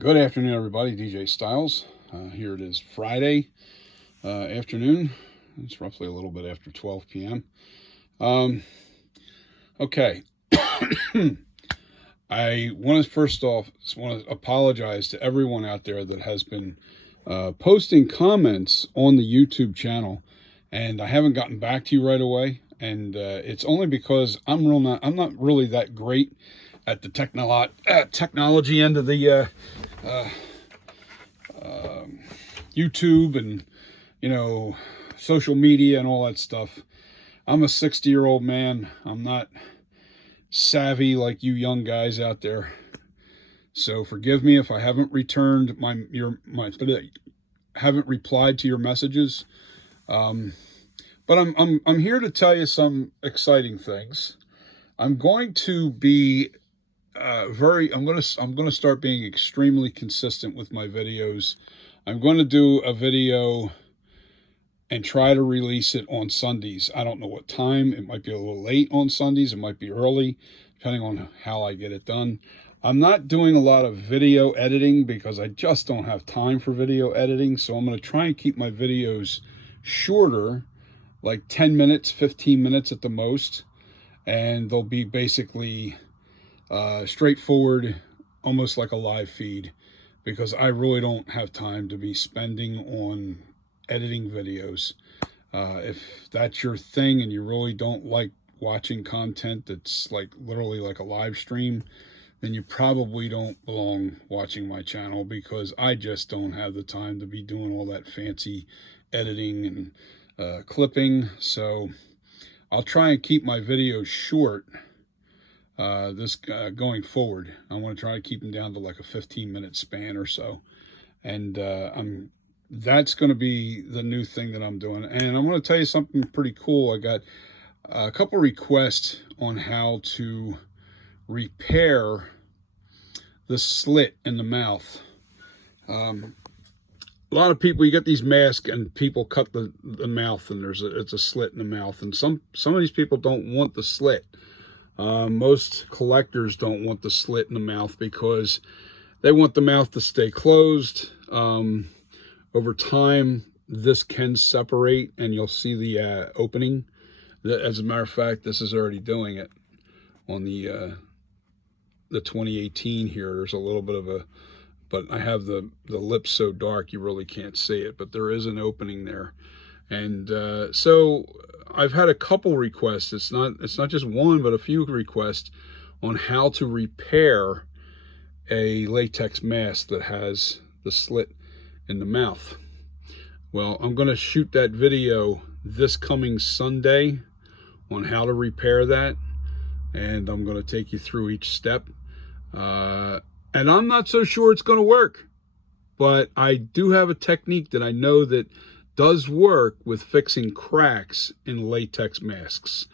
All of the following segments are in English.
Good afternoon, everybody. DJ Styles. Here it is Friday afternoon. It's roughly a little bit after 12 p.m. Okay. I want to first off want to apologize to everyone out there that has been posting comments on the YouTube channel, and I haven't gotten back to you right away. And it's only because I'm not really that great at the technology end of the YouTube and social media and all that stuff. I'm a 60-year-old man. I'm not savvy like you young guys out there. So forgive me if I haven't returned haven't replied to your messages. But I'm here to tell you some exciting things. I'm going to be I'm going to start being extremely consistent with my videos. I'm going to do a video and try to release it on Sundays. I don't know what time. It might be a little late on Sundays. It might be early, depending on how I get it done. I'm not doing a lot of video editing because I just don't have time for video editing. So I'm going to try and keep my videos shorter, like 10 minutes, 15 minutes at the most. And they'll be basically straightforward, almost like a live feed, because I really don't have time to be spending on editing videos. If that's your thing and you really don't like watching content that's like literally like a live stream, then you probably don't belong watching my channel, because I just don't have the time to be doing all that fancy editing and clipping. So I'll try and keep my videos short going forward. I want to try to keep them down to like a 15-minute span or so. And that's going to be the new thing that I'm doing. And I'm going to tell you something pretty cool. I got a couple requests on how to repair the slit in the mouth. A lot of people, you get these masks and people cut the mouth, and it's a slit in the mouth. And some of these people don't want the slit. Most collectors don't want the slit in the mouth because they want the mouth to stay closed. Over time, this can separate and you'll see the opening. As a matter of fact, this is already doing it on the 2018 here. There's a little bit of a, but I have the lips so dark you really can't see it, but there is an opening there. And so I've had a couple requests. It's not just one, but a few requests on how to repair a latex mask that has the slit in the mouth. Well, I'm going to shoot that video this coming Sunday on how to repair that, and I'm going to take you through each step. And I'm not so sure it's going to work, but I do have a technique that I know that does work with fixing cracks in latex masks.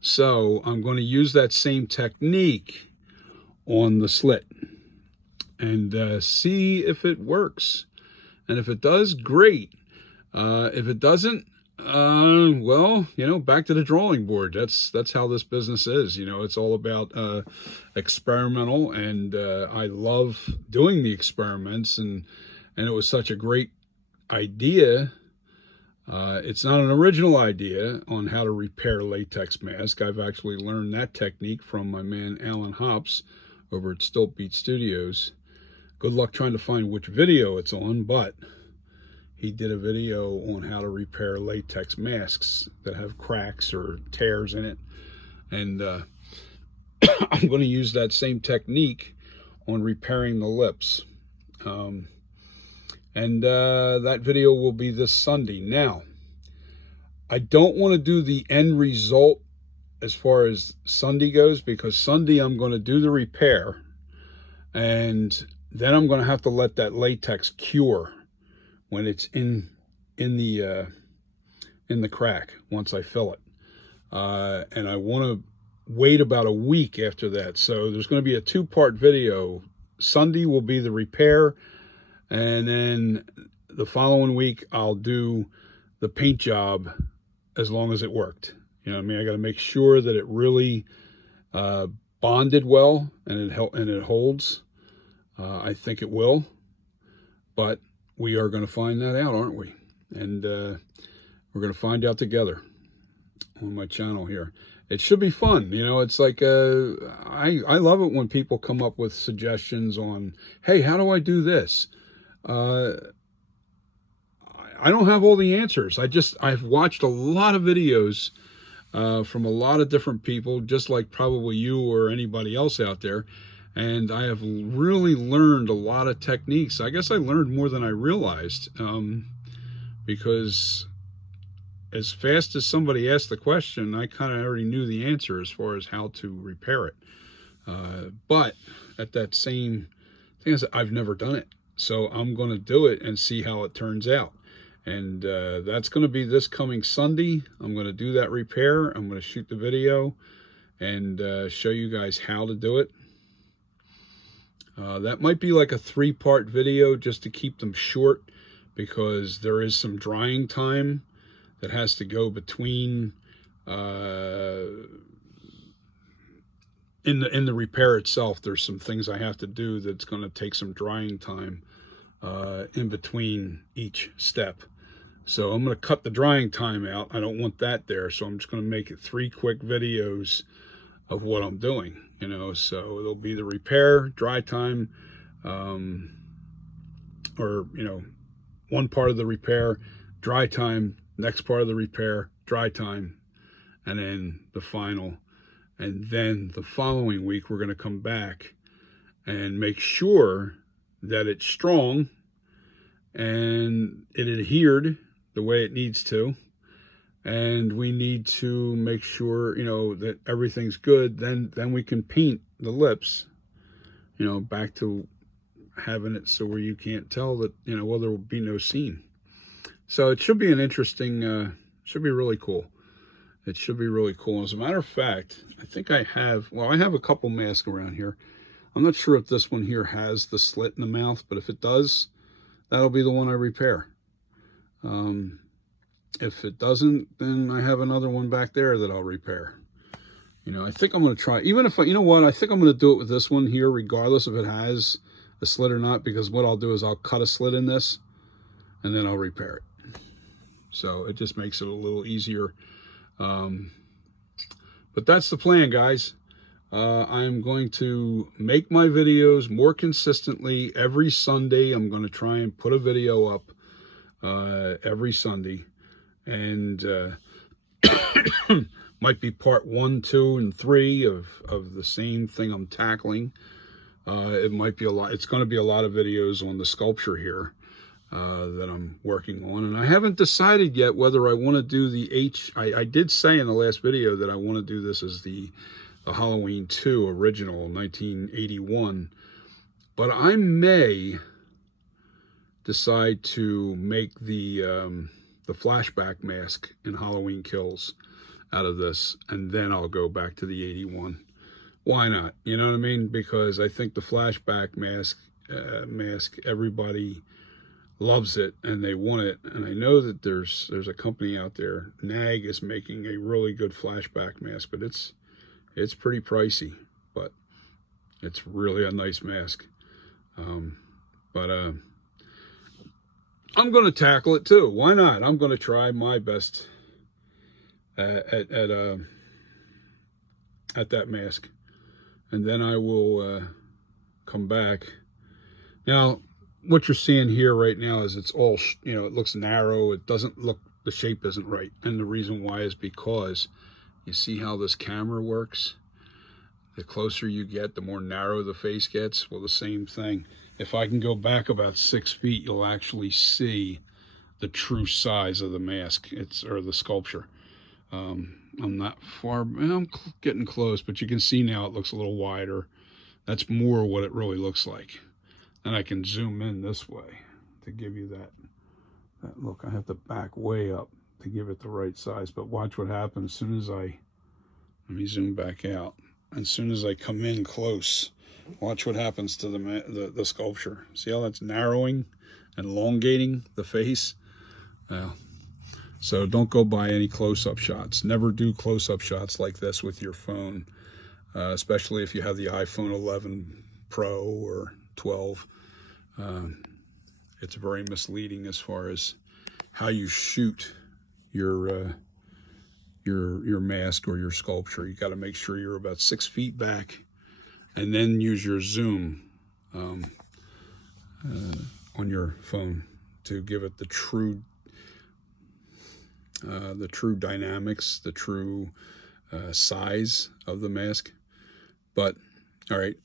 So I'm going to use that same technique on the slit and see if it works. And if it does, great. If it doesn't, well, back to the drawing board. That's how this business is. It's all about experimental, and I love doing the experiments, and it was such a great idea. It's not an original idea on how to repair latex mask. I've actually learned that technique from my man Alan Hops over at Stilt Beat Studios. Good luck trying to find which video it's on, but he did a video on how to repair latex masks that have cracks or tears in it. And I'm going to use that same technique on repairing the lips. And that video will be this Sunday. Now, I don't want to do the end result as far as Sunday goes, because Sunday I'm going to do the repair, and then I'm going to have to let that latex cure when it's in the crack once I fill it. And I want to wait about a week after that. So there's going to be a 2-part video. Sunday will be the repair, and then the following week I'll do the paint job as long as it worked. I got to make sure that it really bonded well and it holds. I think it will, but we are going to find that out, aren't we? And we're going to find out together on my channel here. It should be fun. You know, it's like, I love it when people come up with suggestions on, hey, how do I do this? I don't have all the answers. I've watched a lot of videos from a lot of different people, just like probably you or anybody else out there. And I have really learned a lot of techniques. I guess I learned more than I realized, because as fast as somebody asked the question, I kind of already knew the answer as far as how to repair it. But at that same thing, I've never done it. So I'm going to do it and see how it turns out. And that's going to be this coming Sunday. I'm going to do that repair. I'm going to shoot the video and show you guys how to do it. That might be like a 3-part video just to keep them short, because there is some drying time that has to go between in the repair itself. There's some things I have to do that's going to take some drying time in between each step. So I'm going to cut the drying time out. I don't want that there, so I'm just going to make it 3 quick videos of what I'm doing, you know. So it'll be the repair, dry time, or, you know, one part of the repair, dry time, next part of the repair, dry time, and then the final. And then the following week, we're going to come back and make sure that it's strong and it adhered the way it needs to. And we need to make sure, you know, that everything's good. Then we can paint the lips, you know, back to having it so where you can't tell that, you know, well, there will be no seam. So it should be an interesting, should be really cool. It should be really cool. As a matter of fact, I think I have a couple masks around here. I'm not sure if this one here has the slit in the mouth, but if it does, that'll be the one I repair. If it doesn't, then I have another one back there that I'll repair. You know, I think I'm going to try, even if I, you know what, I think I'm going to do it with this one here, regardless if it has a slit or not, because what I'll do is I'll cut a slit in this and then I'll repair it. So it just makes it a little easier. But that's the plan, guys. I'm going to make my videos more consistently every Sunday. I'm going to try and put a video up every Sunday. And might be part 1, 2, and 3 of the same thing I'm tackling. It might be a lot. It's going to be a lot of videos on the sculpture here that I'm working on. And I haven't decided yet whether I want to do the I did say in the last video that I want to do this as the Halloween 2 original 1981. But I may decide to make the flashback mask in Halloween Kills out of this, and then I'll go back to the 81. Why not? You know what I mean? Because I think the flashback mask, everybody loves it and they want it. And I know that there's a company out there, NAG, is making a really good flashback mask, but it's pretty pricey, but it's really a nice mask. I'm going to tackle it too. Why not? I'm going to try my best at that mask, and then I will come back. Now, what you're seeing here right now is it's all, you know, it looks narrow. It doesn't look, the shape isn't right, and the reason why is because you see how this camera works. The closer you get, the more narrow the face gets. Well, the same thing. If I can go back about 6 feet, you'll actually see the true size of the mask, or the sculpture. I'm not far, I'm getting close, but you can see now it looks a little wider. That's more what it really looks like. And I can zoom in this way to give you that look. I have to back way up to give it the right size, but watch what happens as soon as let me zoom back out. As soon as I come in close, watch what happens to the sculpture. See how that's narrowing and elongating the face? So don't go by any close-up shots. Never do close-up shots like this with your phone, especially if you have the iPhone 11 Pro or 12. It's very misleading as far as how you shoot your mask or your sculpture. You got to make sure you're about 6 feet back, and then use your zoom on your phone to give it the true dynamics, the true size of the mask. But all right,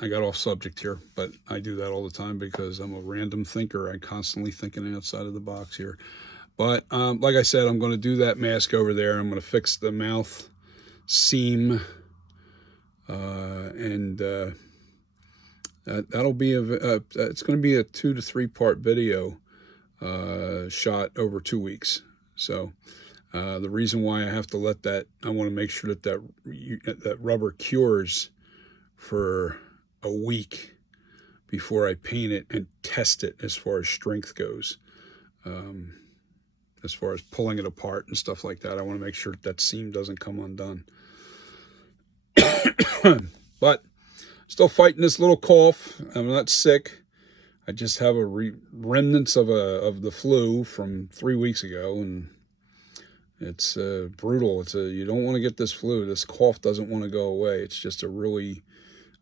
I got off subject here, but I do that all the time because I'm a random thinker. I'm constantly thinking outside of the box here. But like I said, I'm going to do that mask over there. I'm going to fix the mouth seam, and that'll be it's going to be a 2 to 3 part video shot over 2 weeks. So the reason why I have to let that, I want to make sure that rubber cures for a week before I paint it and test it as far as strength goes. As far as pulling it apart and stuff like that, I want to make sure that seam doesn't come undone. But still fighting this little cough. I'm not sick. I just have remnants of the flu from 3 weeks ago, and it's brutal. You don't want to get this flu. This cough doesn't want to go away. It's just a really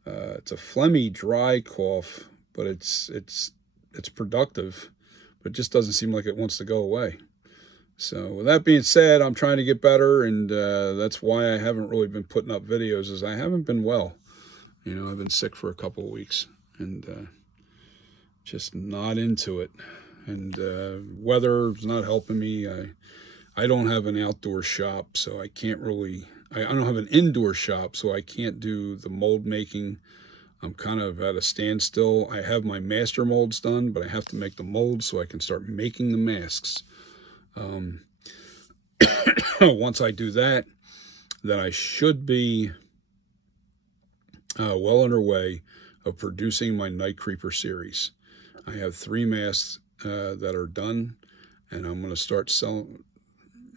it's a phlegmy, dry cough, but it's productive, but it just doesn't seem like it wants to go away. So with that being said, I'm trying to get better, and that's why I haven't really been putting up videos, is I haven't been well. You know, I've been sick for a couple of weeks, and just not into it. And weather's not helping me. I don't have an outdoor shop, so I can't really, I don't have an indoor shop, so I can't do the mold making. I'm kind of at a standstill. I have my master molds done, but I have to make the molds so I can start making the masks. Once I do that, then I should be well underway of producing my Night Creeper series. I have 3 masks that are done, and I'm going to start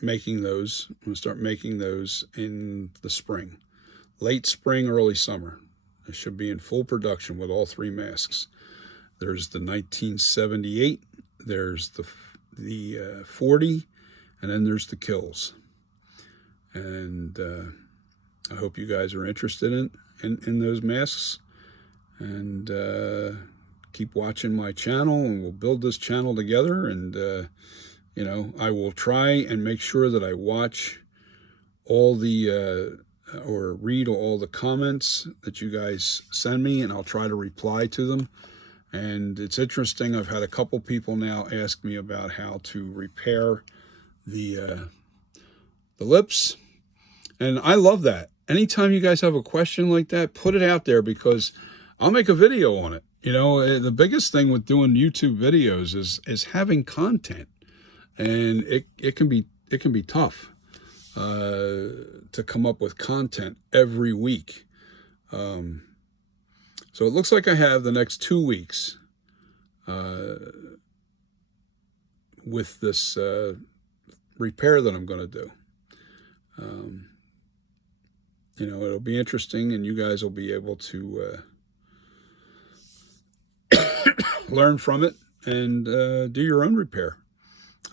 making those. I'm going to start making those in the spring, late spring, early summer. I should be in full production with all 3 masks. There's the 1978, there's the 40, and then there's the kills. And I hope you guys are interested in those masks, and keep watching my channel, and we'll build this channel together. And you know, I will try and make sure that I watch all the or read all the comments that you guys send me, and I'll try to reply to them. And it's interesting, I've had a couple people now ask me about how to repair the lips, and I love that. Anytime you guys have a question like that, put it out there, because I'll make a video on it. You know, the biggest thing with doing YouTube videos is having content, and it can be tough to come up with content every week. So it looks like I have the next 2 weeks with this repair that I'm going to do. You know, it'll be interesting, and you guys will be able to learn from it and do your own repair.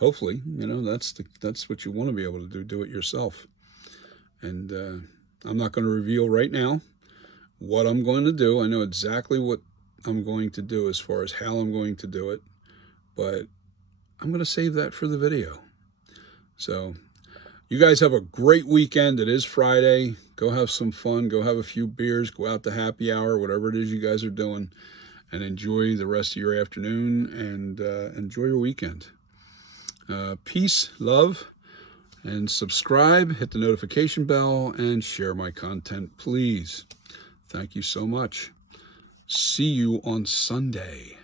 Hopefully, you know, that's what you want to be able to do. Do it yourself. And I'm not going to reveal right now what I'm going to do. I know exactly what I'm going to do as far as how I'm going to do it, but I'm going to save that for the video. So you guys have a great weekend. It is Friday. Go have some fun. Go have a few beers. Go out to happy hour, whatever it is you guys are doing, and enjoy the rest of your afternoon, and enjoy your weekend. Peace, love, and subscribe. Hit the notification bell and share my content, please. Thank you so much. See you on Sunday.